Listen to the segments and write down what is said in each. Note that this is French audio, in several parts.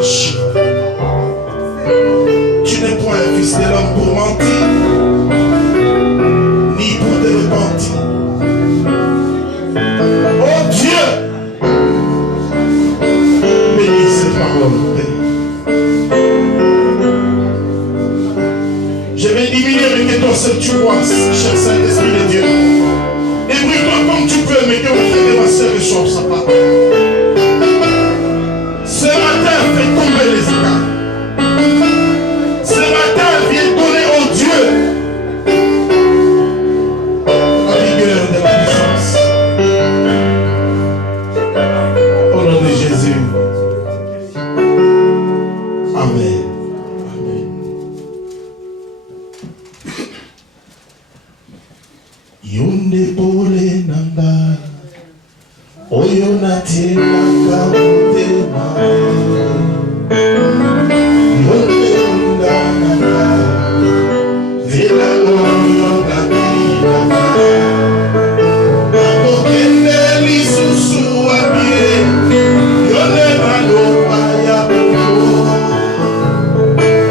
franchir. Tu n'es point un fils de l'homme pour mentir, ni pour te repentir. Oh Dieu, bénis cette parole, Père. Je vais diminuer, mais que toi seul tu vois, cher Saint-Esprit de Dieu. Débrouille-toi comme tu peux, mais que mon frère et ma soeur reçoivent sa parole. Ce matin, fais tomber les écarts. Ce matin, viens donner au Dieu la vigueur de la puissance. Au nom de Jésus. Amen. Amen. Yonde pole nanga, oyo natenaka motema. Yonde nanga nanga, vela oyo natinaka. Nakokende lisusu wabie, yonde maloba ya poko.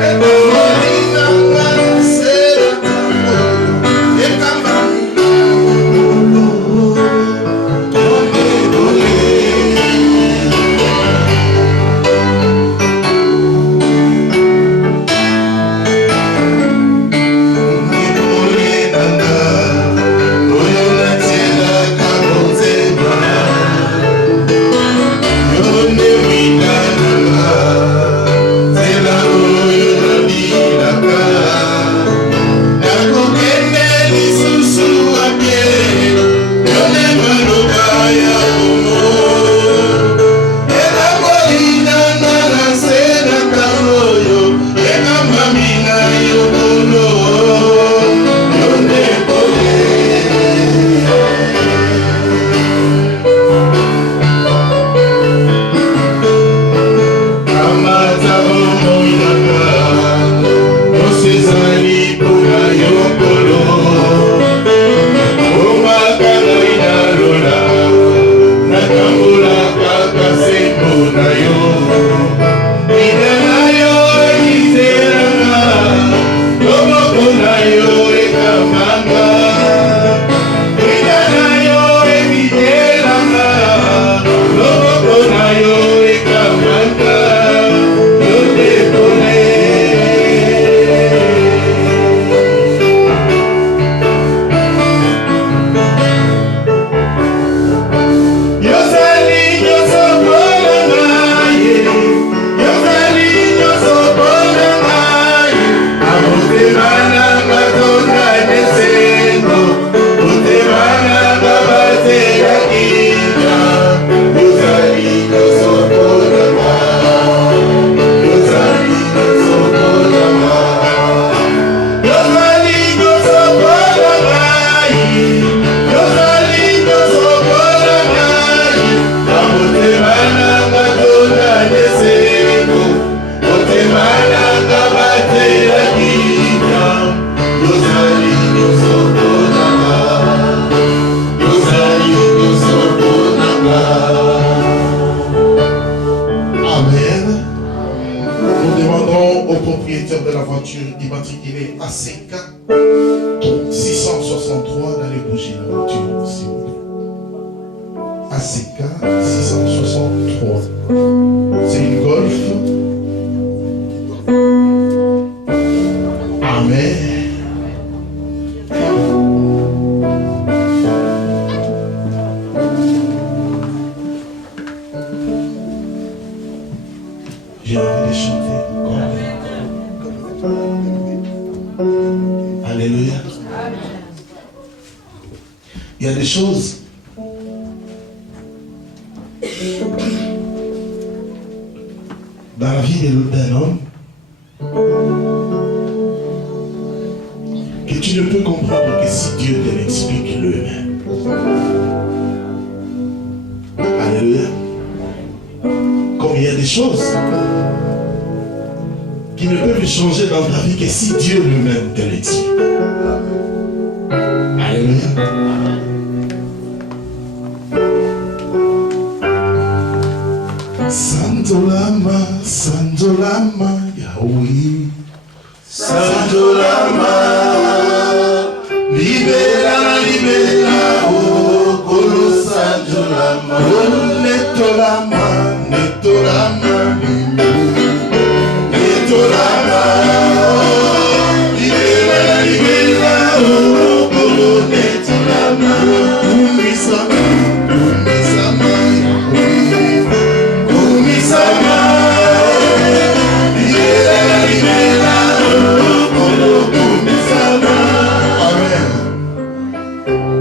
Ekongoli nanga seraka oyo, ekamba. De la voiture immatriculée ACK 663 dans les bougies de la voiture, s'il vous plaît. ACK 663. C'est une Golf. Amen. J'ai envie de chanter. Alléluia. Il y a des choses dans la vie d'un homme que tu ne peux comprendre que si Dieu te l'explique lui-même. Alléluia. Comme il y a des choses qui ne peuvent changer dans ta vie que si Dieu lui-même te l'explique. Alléluia. Santo la Sanzolama, Sanzolama, Yahweh. Sanzolama, libera, libera, oh, Kolo Sanzolama. Oh, Netolama, Netolama, Netolama, libera, libera, oh, Kolo Netolama. Kumisama, Kumisama, Yahweh. Kumisama, libera, libera, oh, Kolo Kumisama. Amen.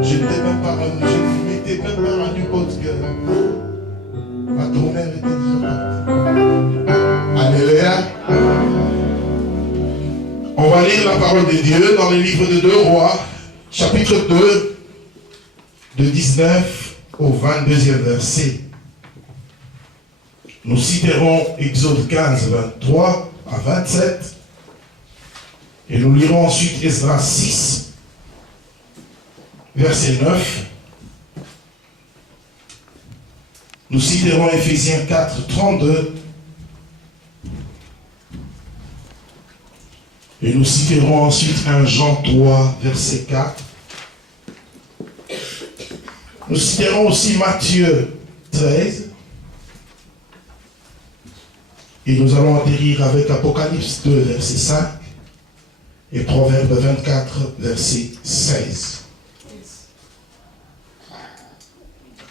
Je ne m'étais même pas rendu compte que ma grand-mère était déjà partie. Alléluia. On va lire la parole de Dieu dans le livre de 2 Rois, chapitre 2, de 19 au 22e verset. Nous citerons Exode 15, 23 à 27. Et nous lirons ensuite Esdras 6, verset 9. Nous citerons Éphésiens 4, 32. Et nous citerons ensuite 1 Jean 3, verset 4. Nous citerons aussi Matthieu 13. Et nous allons atterrir avec Apocalypse 2, verset 5. Et Proverbe 24, verset 16.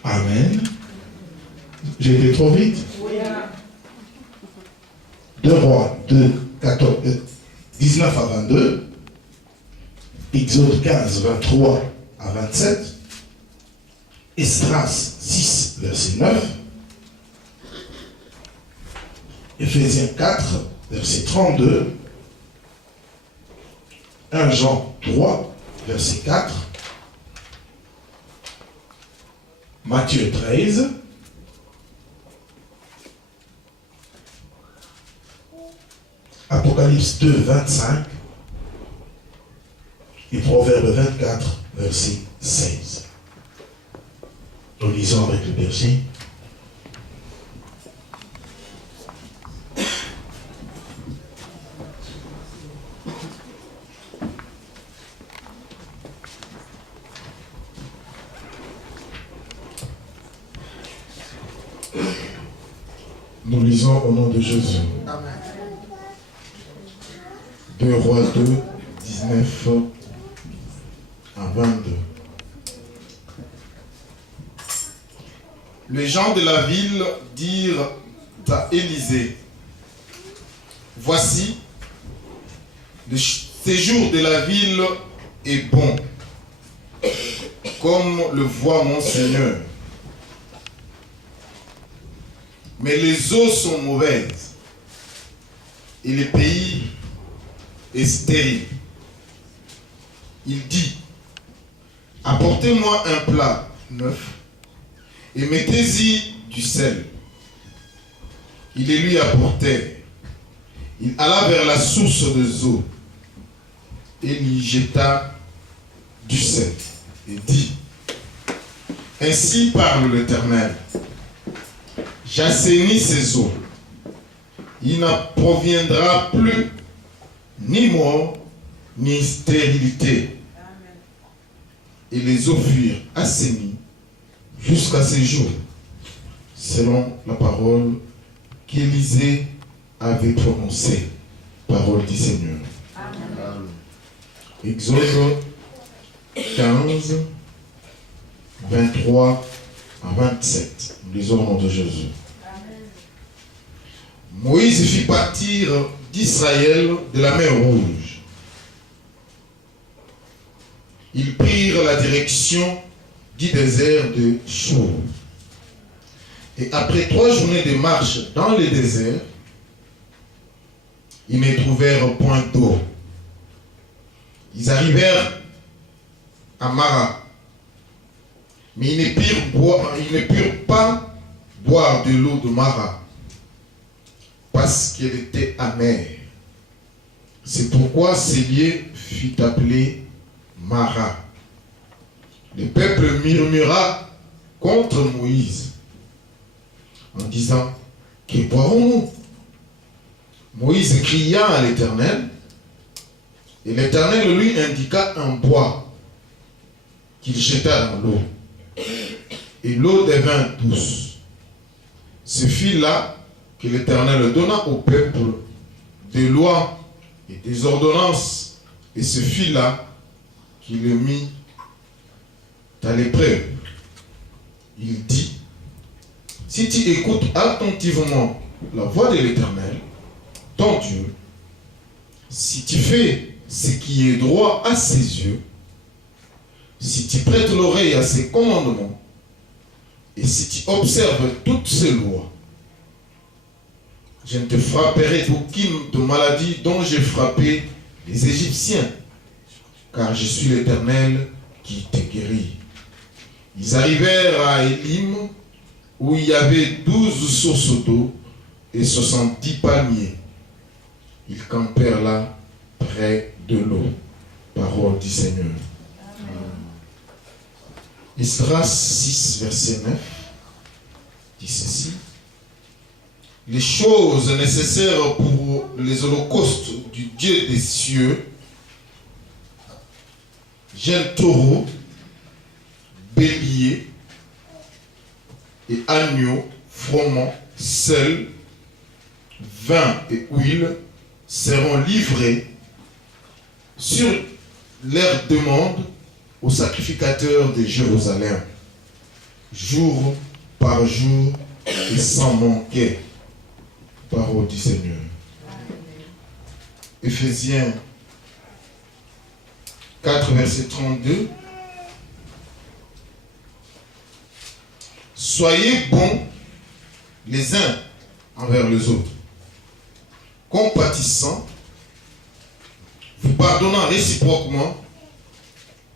Amen. J'ai été trop vite? 2 Rois 2, 14, 19 à 22. Exode 15, 23 à 27. Esdras 6, verset 9. Éphésiens 4, verset 32. 1 Jean 3, verset 4. Matthieu 13. Apocalypse 2, 25. Et Proverbe 24, verset 16. Nous lisons avec le berger. Nous lisons au nom de Jésus. Amen. 2 Rois 2, 19 à 22. Les gens de la ville dirent à Élisée, voici, le séjour de la ville est bon, comme le voit mon Seigneur. Mais les eaux sont mauvaises et le pays est stérile. Il dit, apportez-moi un plat neuf et mettez-y du sel. Ils les lui apportèrent. Il alla vers la source des eaux et y jeta du sel et dit, ainsi parle l'Éternel, j'assainis ces eaux. Il n'en proviendra plus ni mort, ni stérilité. Amen. Et les eaux furent assainies jusqu'à ce jour, selon la parole qu'Élisée avait prononcée, parole du Seigneur. Amen. Exode 15, 23 à 27. Nous lisons au nom de Jésus. Amen. Moïse fit partir d'Israël de la mer Rouge. Ils prirent la direction du désert de Chour. Et après 3 journées de marche dans le désert, ils ne trouvèrent point d'eau. Ils arrivèrent à Mara, mais ils ne purent pas boire de l'eau de Mara, parce qu'elle était amère. C'est pourquoi ce lieu fut appelé Mara. Le peuple murmura contre Moïse en disant, Que boirons-nous? Moïse cria à l'Éternel, et l'Éternel lui indiqua un bois qu'il jeta dans l'eau. Et l'eau devint douce. Ce fut là que l'Éternel donna au peuple des lois et des ordonnances. Et ce fut là qu'il le mit à l'épreuve. Il dit, si tu écoutes attentivement la voix de l'Éternel, ton Dieu, si tu fais ce qui est droit à ses yeux, si tu prêtes l'oreille à ses commandements, et si tu observes toutes ses lois, je ne te frapperai d'aucune de maladie dont j'ai frappé les Égyptiens, car je suis l'Éternel qui te guérit. Ils arrivèrent à Élim, où il y avait 12 sources d'eau et 70 palmiers. Ils campèrent là, près de l'eau. Parole du Seigneur. Esdras 6, verset 9, dit ceci. Les choses nécessaires pour les holocaustes du Dieu des cieux, jeune taureau, bélier et agneau, froment, sel, vin et huile seront livrés sur leur demande aux sacrificateurs de Jérusalem, jour par jour et sans manquer. Parole du Seigneur. Éphésiens 4, verset 32. Soyez bons les uns envers les autres, compatissants, vous pardonnant réciproquement,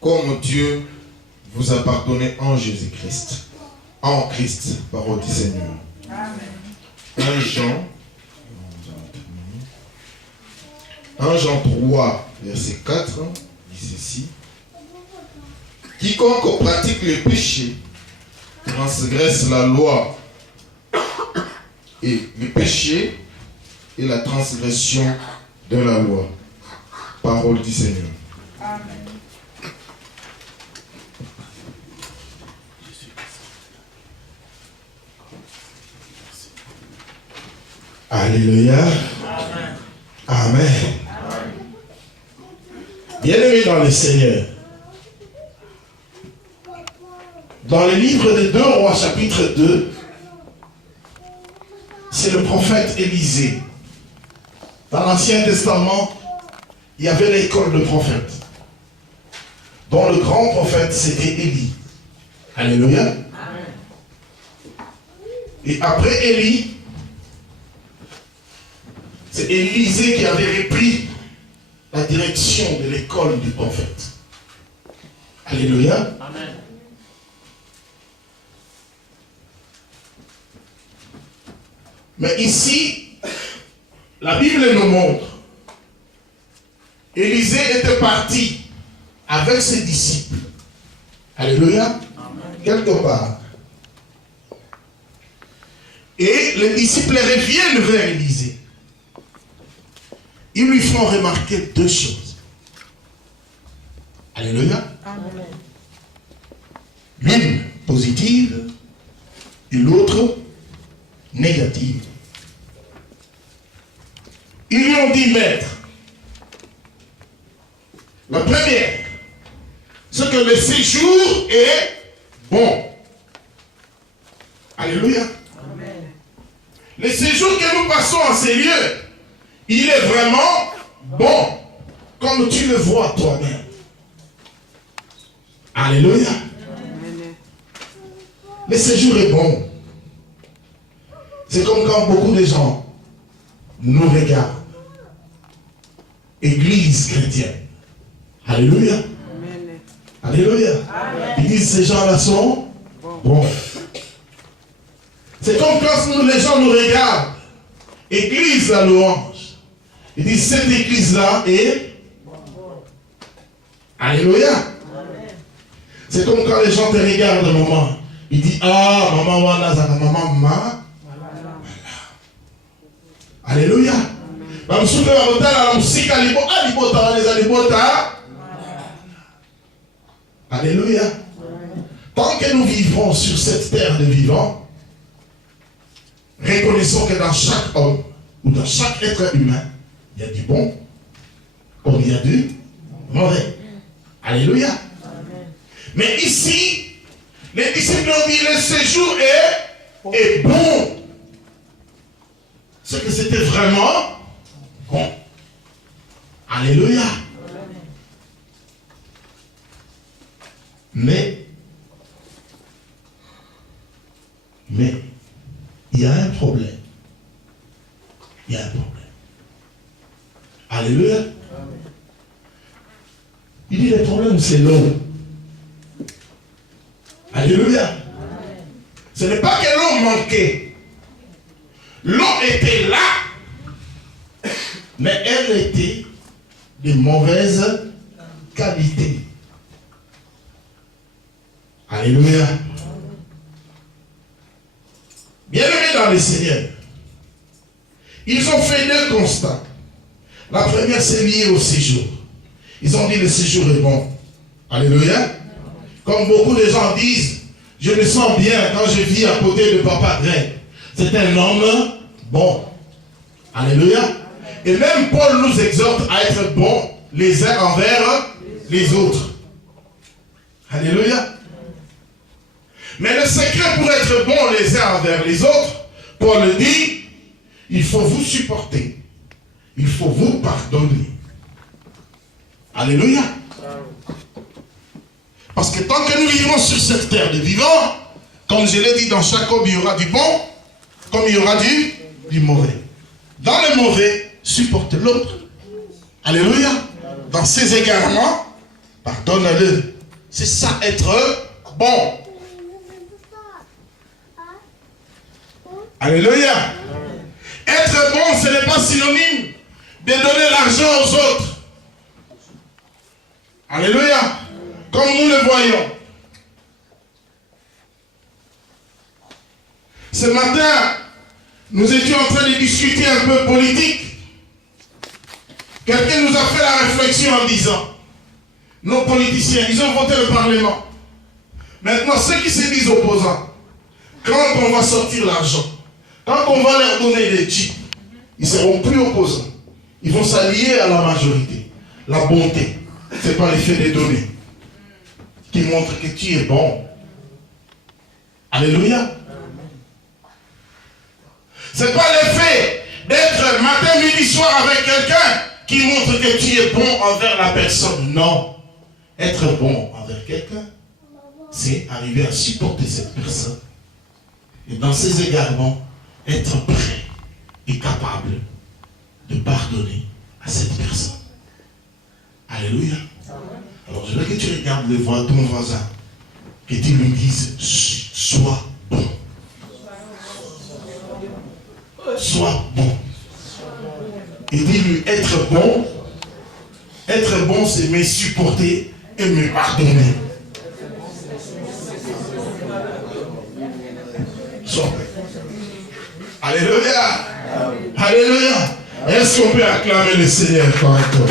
comme Dieu vous a pardonné en Jésus-Christ. En Christ, parole du Seigneur. Amen. 1 Jean 3, verset 4, dit ceci. Quiconque pratique les péchés transgresse la loi, et le péché est la transgression de la loi. Parole du Seigneur. Amen. Alléluia. Amen. Amen. Bien-aimés dans le Seigneur, dans le livre des 2 Rois, chapitre 2, c'est le prophète Élisée. Dans l'Ancien Testament, il y avait l'école de prophètes, dont le grand prophète, c'était Élie. Alléluia. Amen. Et après Élie, c'est Élisée qui avait repris la direction de l'école du prophète. Alléluia. Amen. Mais ici, la Bible nous montre, Élisée était parti avec ses disciples. Alléluia. Amen. Quelque part. Et les disciples reviennent vers Élisée. Ils lui font remarquer 2 choses. Alléluia. Amen. L'une positive et l'autre négative. Ils lui ont dit, maître, la première, c'est que le séjour est bon. Alléluia. Amen. Le séjour que nous passons en ces lieux, il est vraiment bon, comme tu le vois toi-même. Alléluia. Amen. Le séjour est bon. C'est comme quand beaucoup de gens nous regardent. Église chrétienne. Alléluia. Amen. Alléluia. Amen. Ils disent ces gens-là sont bons. C'est comme quand les gens nous regardent. Église la louange. Ils disent cette église-là est Alléluia. Amen. C'est comme quand les gens te regardent, maman. Ils disent, ah, maman, wana, zaka, maman, ma. Alléluia. Alléluia. Tant que nous vivrons sur cette terre de vivants, reconnaissons que dans chaque homme ou dans chaque être humain, il y a du bon comme il y a du mauvais. Alléluia. Mais ici, les disciples ont dit le séjour est bon. C'est que c'était vraiment bon. Alléluia. Mais il y a un problème. Il y a un problème. Alléluia. Il dit le problème c'est l'eau. Alléluia. Ce n'est pas que l'eau manquait. L'eau était là, mais elle était de mauvaise qualité. Alléluia. Bien-aimés dans le Seigneur, ils ont fait deux constats. La première, c'est lié au séjour. Ils ont dit le séjour est bon. Alléluia. Comme beaucoup de gens disent, je me sens bien quand je vis à côté de Papa Greg. C'est un homme bon. Alléluia. Et même Paul nous exhorte à être bons les uns envers les autres. Alléluia. Mais le secret pour être bons les uns envers les autres, Paul dit, il faut vous supporter. Il faut vous pardonner. Alléluia. Parce que tant que nous vivrons sur cette terre de vivants, comme je l'ai dit, dans chaque homme, il y aura du bon, comme il y aura du mauvais. Dans le mauvais, supporte l'autre. Alléluia. Dans ses égarements, pardonne-le. C'est ça, être bon. Alléluia. Être bon, ce n'est pas synonyme de donner l'argent aux autres. Alléluia. Comme nous le voyons. Ce matin, nous étions en train de discuter un peu politique. Quelqu'un nous a fait la réflexion en disant, nos politiciens, ils ont voté le Parlement. Maintenant, ceux qui se disent opposants, quand on va sortir l'argent, quand on va leur donner des chips, ils ne seront plus opposants. Ils vont s'allier à la majorité. La bonté, ce n'est pas l'effet des données qui montre que tu es bon. Alléluia. Ce n'est pas l'effet d'être matin, midi, soir avec quelqu'un qui montre que tu es bon envers la personne. Non. Être bon envers quelqu'un, c'est arriver à supporter cette personne. Et dans ses égarements, être prêt et capable de pardonner à cette personne. Alléluia. Alors je veux que tu regardes ton voisin, que tu lui dises, sois bon. Sois bon. Et dis-lui, être bon, c'est me supporter et me pardonner. Sois bon. Alléluia. Alléluia. Est-ce qu'on peut acclamer le Seigneur correctement?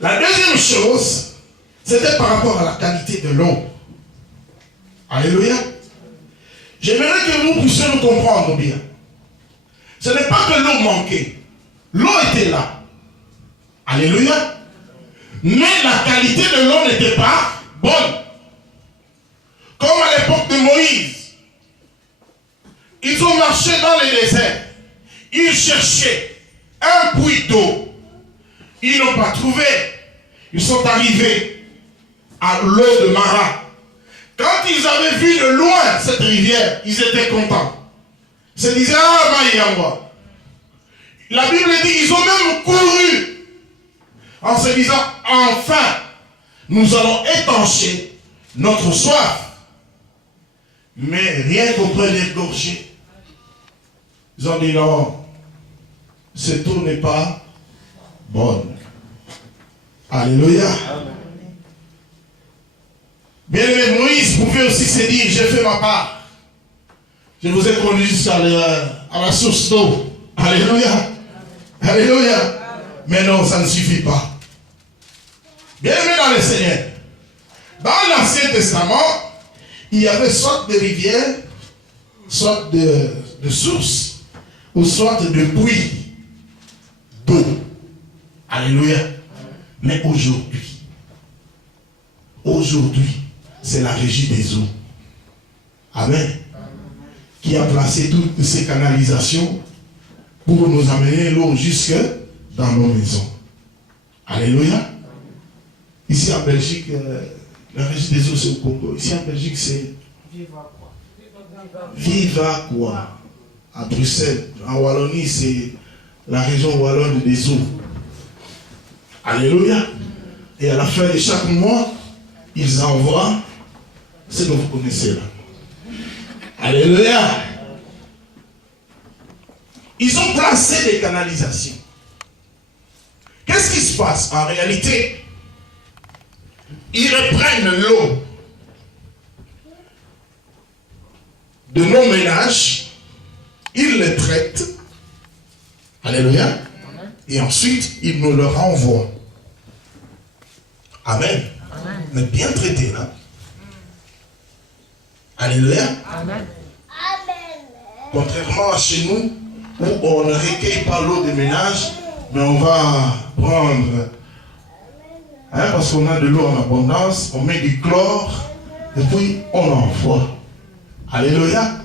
La deuxième chose, c'était par rapport à la qualité de l'eau. Alléluia. J'aimerais que nous puissions nous comprendre bien. Ce n'est pas que l'eau manquait. L'eau était là. Alléluia. Mais la qualité de l'eau n'était pas bonne. Comme à l'époque de Moïse. Ils ont marché dans les déserts. Ils cherchaient un puits d'eau. Ils n'ont pas trouvé. Ils sont arrivés à l'eau de Mara. Quand ils avaient vu de loin cette rivière, ils étaient contents. Ils se disaient, ah, Maïyangwa. La Bible dit, ils ont même couru en se disant, enfin, nous allons étancher notre soif. Mais rien qu'au premier gorgée, ils ont dit non, cette eau n'est pas bonne. Alléluia. Bien aimé, Moïse pouvait aussi se dire, j'ai fait ma part. Je vous ai conduit jusqu'à la source d'eau. Alléluia. Alléluia. Mais non, ça ne suffit pas. Bien-aimés dans le Seigneur, dans l'Ancien Testament, il y avait soit des rivières, soit de sources, ou soit de puits d'eau. Alléluia. Mais aujourd'hui, c'est la régie des eaux. Amen. Qui a placé toutes ces canalisations pour nous amener l'eau jusque dans nos maisons. Alléluia. Ici en Belgique, la régie des eaux c'est au Congo. Ici en Belgique c'est Viva quoi. À Bruxelles, en Wallonie c'est la région wallonne des eaux. Alléluia. Et à la fin de chaque mois, ils envoient ce que vous connaissez là. Alléluia. Ils ont placé des canalisations. Qu'est-ce qui se passe? En réalité, ils reprennent l'eau de nos ménages, ils les traitent. Alléluia. Et ensuite, ils nous le renvoient. Amen. Amen. Mais bien traité là. Alléluia. Amen. Contrairement à chez nous, où on ne recueille pas l'eau des ménages, mais on va prendre, parce qu'on a de l'eau en abondance, on met du chlore, et puis on envoie. Alléluia.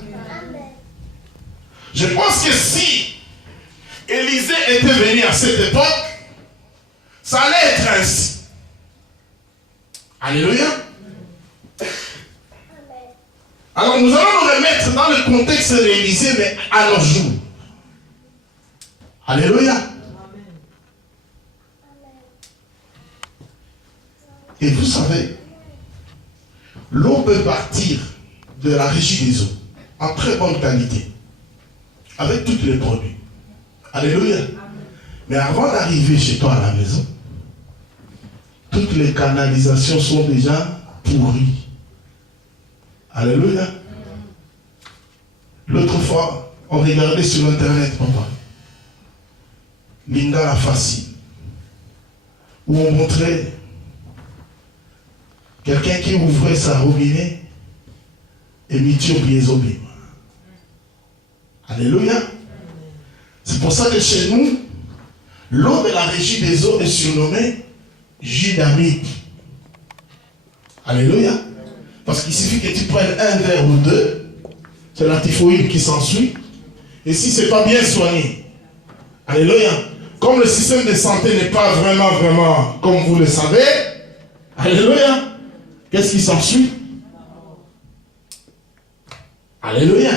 Je pense que si Élisée était venu à cette époque, ça allait être ainsi. Alléluia. Alors nous allons nous remettre dans le contexte d'Élisée, mais à nos jours. Alléluia. Et vous savez, l'eau peut partir de la régie des eaux en très bonne qualité, avec tous les produits. Alléluia. Mais avant d'arriver chez toi à la maison, toutes les canalisations sont déjà pourries. Alléluia. L'autre fois, on regardait sur Internet, papa, Lingala Facile, où on montrait quelqu'un qui ouvrait sa robinet et mitio biezobim. Alléluia. C'est pour ça que chez nous, l'eau de la régie des eaux est surnommée jus d'amide. Alléluia. Parce qu'il suffit que tu prennes un verre ou deux, c'est la typhoïde qui s'ensuit. Et si ce n'est pas bien soigné, alléluia. Comme le système de santé n'est pas vraiment comme vous le savez, alléluia. Qu'est-ce qui s'ensuit? Alléluia.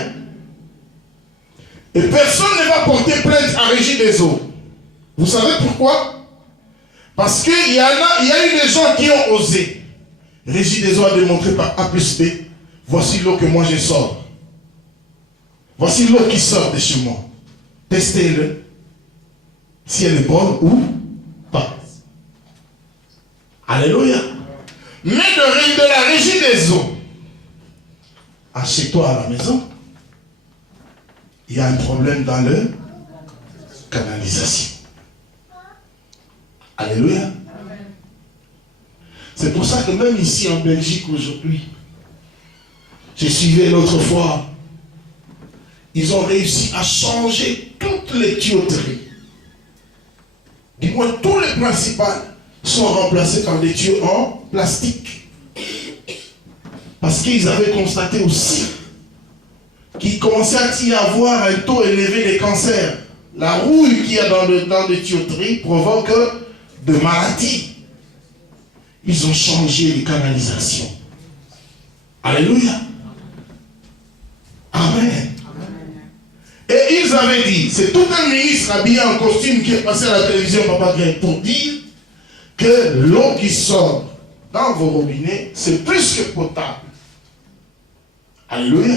Et personne ne va porter plainte à Régie des eaux. Vous savez pourquoi? Parce qu'il y a eu des gens qui ont osé. Régie des eaux a démontré par A plus B, voici l'eau que moi je sors. Voici l'eau qui sort de chez moi. Testez-le. Si elle est bonne ou pas. Alléluia. Mais de la régie des eaux à chez toi à la maison, il y a un problème dans le canalisation. Alléluia. C'est pour ça que même ici en Belgique aujourd'hui, j'ai suivi l'autre fois, ils ont réussi à changer toutes les tuyauteries. Du moins, tous les principales sont remplacés par des tuyaux en plastique. Parce qu'ils avaient constaté aussi qu'il commençait à y avoir un taux élevé de cancer. La rouille qu'il y a dans les tuyauteries provoque de maladies. Ils ont changé les canalisations. Alléluia. Amen. Et ils avaient dit, c'est tout un ministre habillé en costume qui est passé à la télévision, Papa Greg, pour dire que l'eau qui sort dans vos robinets, c'est plus que potable. Alléluia.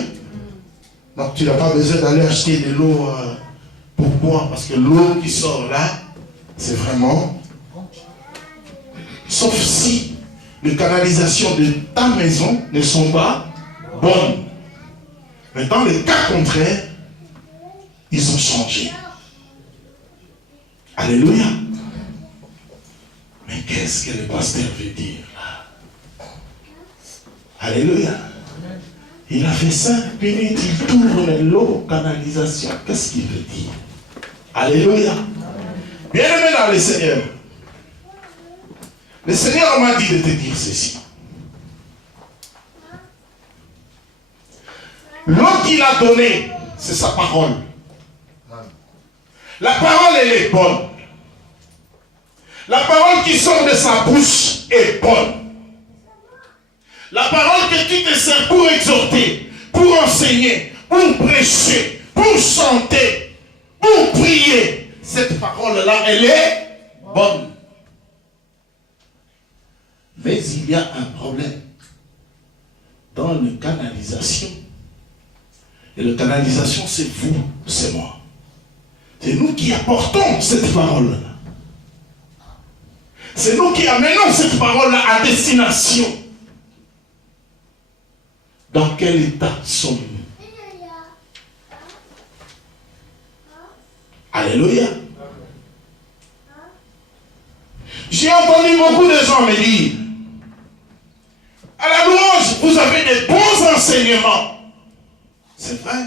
Donc tu n'as pas besoin d'aller acheter de l'eau pour boire, parce que l'eau qui sort là, c'est vraiment... Sauf si les canalisations de ta maison ne sont pas bonnes. Mais dans le cas contraire, ils ont changé. Alléluia. Mais qu'est-ce que le pasteur veut dire là? Alléluia. Il a fait 5 minutes, il tourne l'eau, canalisation. Qu'est-ce qu'il veut dire? Alléluia. Bien-aimé dans le Seigneur, le Seigneur m'a dit de te dire ceci. L'eau qu'il a donnée, c'est sa parole. La parole, elle est bonne. La parole qui sort de sa bouche est bonne. La parole que tu te sers pour exhorter, pour enseigner, pour prêcher, pour chanter, pour prier, cette parole-là, elle est bonne. Mais il y a un problème dans la canalisation. Et la canalisation, c'est vous, c'est moi. C'est nous qui apportons cette parole-là. C'est nous qui amenons cette parole-là à destination. Dans quel état sommes-nous? Alléluia. J'ai entendu beaucoup de gens me dire, à la louange, vous avez des bons enseignements. C'est vrai.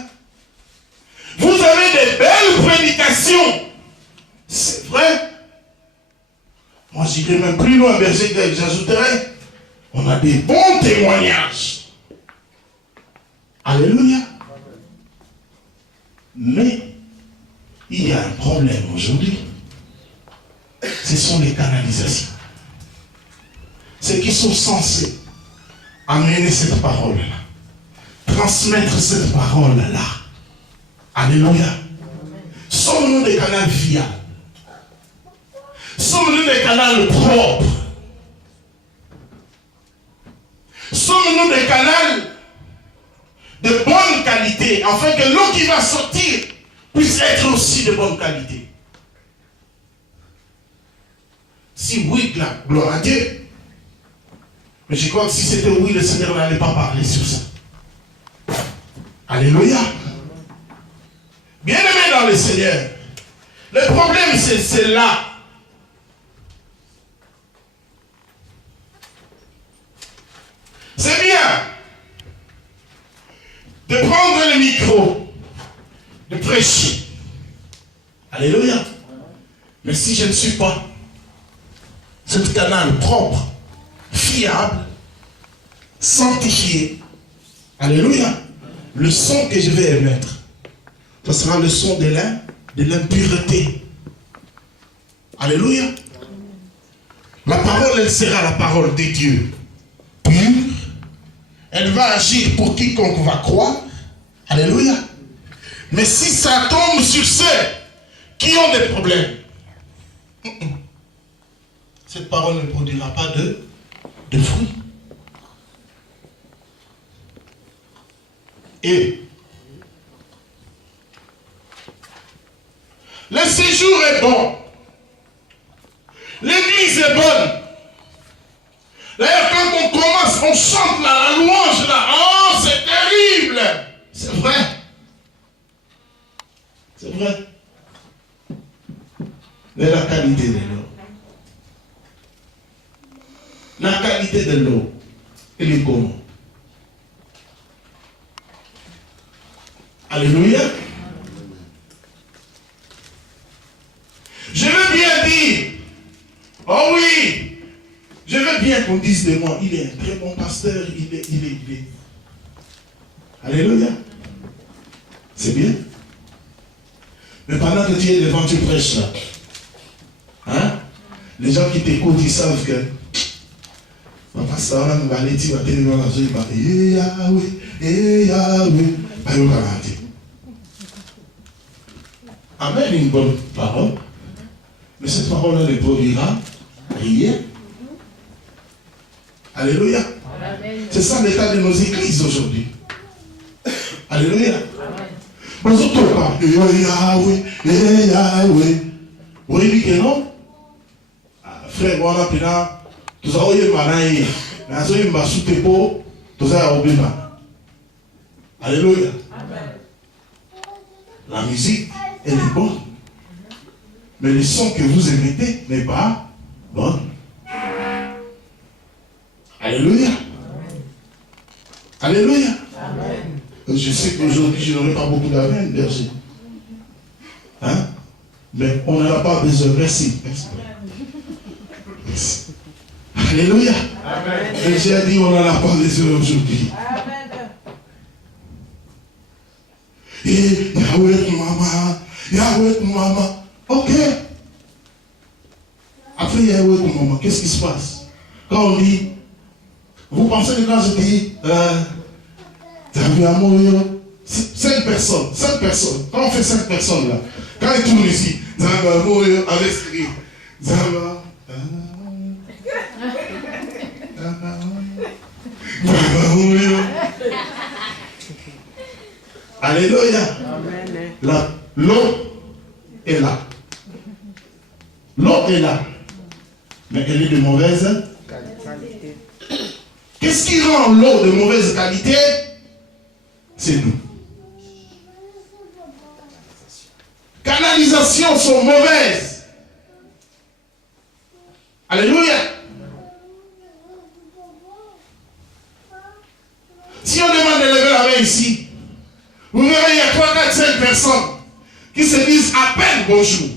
Vous avez des belles prédications. C'est vrai. Moi, j'irai même plus loin, berger, j'ajouterai, on a des bons témoignages. Alléluia. Mais, il y a un problème aujourd'hui. Ce sont les canalisations. Ceux qui sont censés amener cette parole-là, transmettre cette parole-là. Alléluia. Sommes-nous des canaux fiables? Sommes-nous des canaux propres? Sommes-nous des canaux de bonne qualité, afin que l'eau qui va sortir puisse être aussi de bonne qualité? Si oui, gloire à Dieu. Mais je crois que si c'était oui, le Seigneur n'allait pas parler sur ça. Alléluia. Bien-aimé dans le Seigneur, le problème c'est là. C'est bien de prendre le micro, de prêcher. Alléluia. Mais si je ne suis pas cet canal propre, fiable, sanctifié, alléluia, le son que je vais émettre, ce sera le son de l'impureté. Alléluia. La parole, elle sera la parole de Dieu. Pure. Elle va agir pour quiconque va croire. Alléluia. Mais si ça tombe sur ceux qui ont des problèmes, cette parole ne produira pas de fruits. Et le séjour est bon. L'église est bonne. D'ailleurs, quand on commence, on chante la louange là. Oh, c'est terrible. C'est vrai. C'est vrai. Mais la qualité de l'eau. La qualité de l'eau, elle est comment? Alléluia. Je veux bien dire, oh oui, je veux bien qu'on dise de moi, il est un très bon pasteur, il est. Alléluia. C'est bien. Mais pendant que tu es devant, tu prêches là. Hein? Les gens qui t'écoutent, ils savent que papa, ça va nous aller, tu vas tenir dans la joie, il va dire, eh Yahweh, Amen, une bonne parole. Mais cette parole-là ne produira rien. Alléluia. C'est ça l'état de nos églises aujourd'hui. Alléluia. Vous autres pas. Yahweh. Vous voyez que non? Frère, voilà, puis là, tout ça, il y a un manaï. Mais à ce moment-là, il m'a sauté pour tout ça, il y a un. Alléluia. La musique, elle est bonne. Mais le son que vous émettez n'est pas bon. Alléluia. Alléluia. Amen. Je sais qu'aujourd'hui, je n'aurai pas beaucoup d'amen, berger. Hein? Mais on n'en a pas besoin. Merci. Alléluia. Amen. Et j'ai dit, on n'en a pas besoin aujourd'hui. Amen. Et Yahweh maman. Ok. Après Yahweh maman, qu'est-ce qui se passe? Quand on dit, vous pensez que quand je dis, cinq personnes. Quand on fait 5 personnes là, quand ils tournent ici, avec ce cri, Alléluia. L'eau est là. L'eau est là. Mais elle est de mauvaise qualité. Qu'est-ce qui rend l'eau de mauvaise qualité? C'est nous. Canalisations sont mauvaises. Alléluia. Si on demande de lever la main ici, vous verrez, il y a 3, 4, 5 personnes qui se disent à peine bonjour.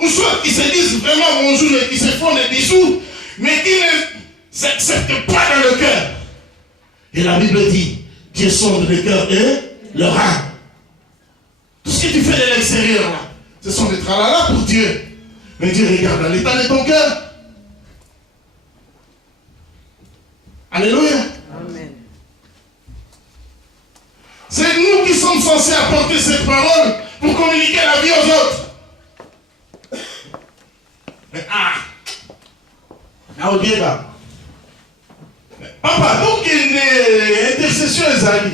Ou soit qui se disent vraiment bonjour et qui se font des bisous, mais qui ne s'acceptent pas dans le cœur. Et la Bible dit, Dieu sonde le cœur et le rein. Tout ce que tu fais de l'extérieur là, ce sont des tralala pour Dieu. Mais Dieu regarde dans l'état de ton cœur. Alléluia. Amen. C'est nous qui sommes censés apporter cette parole pour communiquer la vie aux autres. Mais au Dieu là. Papa, donc il est intercession Ezali.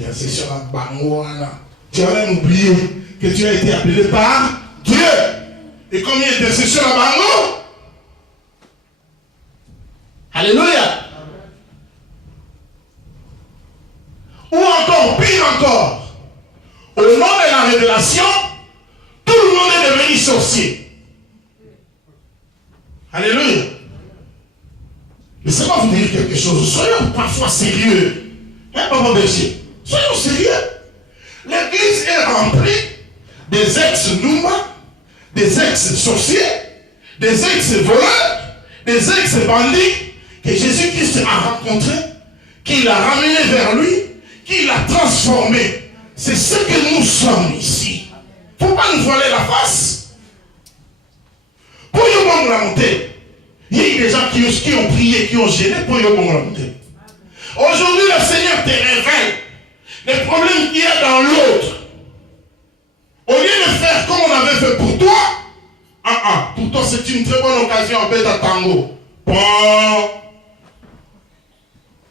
Intercession à Bangoana. Tu as même oublié que tu as été appelé par Dieu. Et combien d'intercessions à Bango? Alléluia. Ou encore, pire encore, au nom de la révélation, tout le monde est devenu sorcier. Alléluia. Laissez-moi vous dire quelque chose. Soyons parfois sérieux. Hein, Papa Berger? Soyons sérieux. L'église est remplie des ex-nouma, des ex-sorciers, des ex-voleurs, des ex-bandits que Jésus-Christ a rencontrés, qu'il a ramenés vers lui, qu'il a transformés. C'est ce que nous sommes ici. Il ne faut pas nous voiler la face. Pour y la montée. Il y a eu des gens qui ont prié, qui ont gêné pour y la montée. Aujourd'hui, le Seigneur te révèle les problèmes qu'il y a dans l'autre. Au lieu de faire comme on avait fait pour toi, pour toi c'est une très bonne occasion en bête à tango. Bon.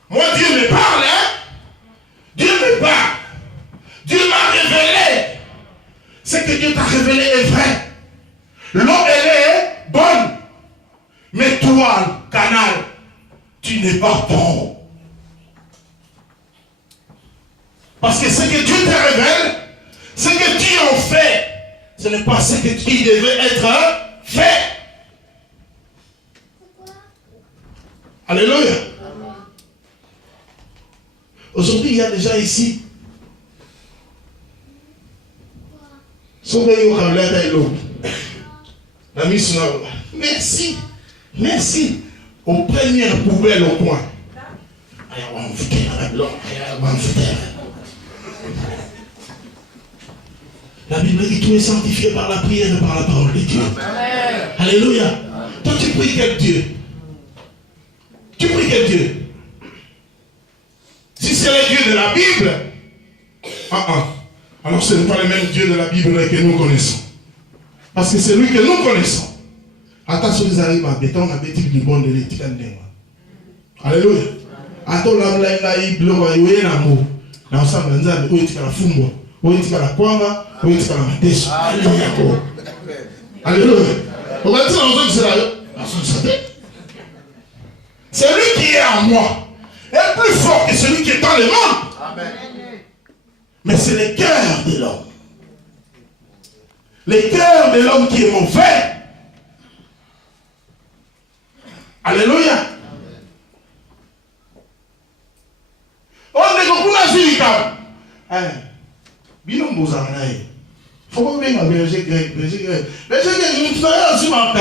Moi, Dieu me parle, hein? Dieu me parle. Dieu m'a révélé. Ce que Dieu t'a révélé est vrai. L'eau, elle est bonne. Mais toi, canal, tu n'es pas bon. Parce que ce que Dieu te révèle, ce que tu en fais, ce n'est pas ce qui devait être fait. Alléluia. Aujourd'hui, il y a des gens ici. Merci. Merci. Aux premières poubelles au coin. La Bible dit tout est sanctifié par la prière et par la parole de Dieu. Amen. Alléluia. Toi, tu pries quel Dieu? Tu pries quel Dieu? Si c'est le Dieu de la Bible, alors ce n'est pas le même Dieu de la Bible que nous connaissons. Parce que c'est lui que nous connaissons. Attention, vous arrivez à béton, on a béti du bon de l'éthique. Alléluia. Attends, la blague, la Bible, on va y aller dans le mot. Dans le sens de la Bible, on va fumbo. On va la kwanga, on va la mateso. Alléluia. Alléluia. On va dire dans le sens de la c'est lui qui est en moi. Est plus fort que celui qui est dans le monde. Amen. Mais c'est le cœur de l'homme. Le cœur de l'homme qui est mauvais. Alléluia. On ne peut pas dire que faut pas venir à berger grec. Berger grec, nous faisons aussi ma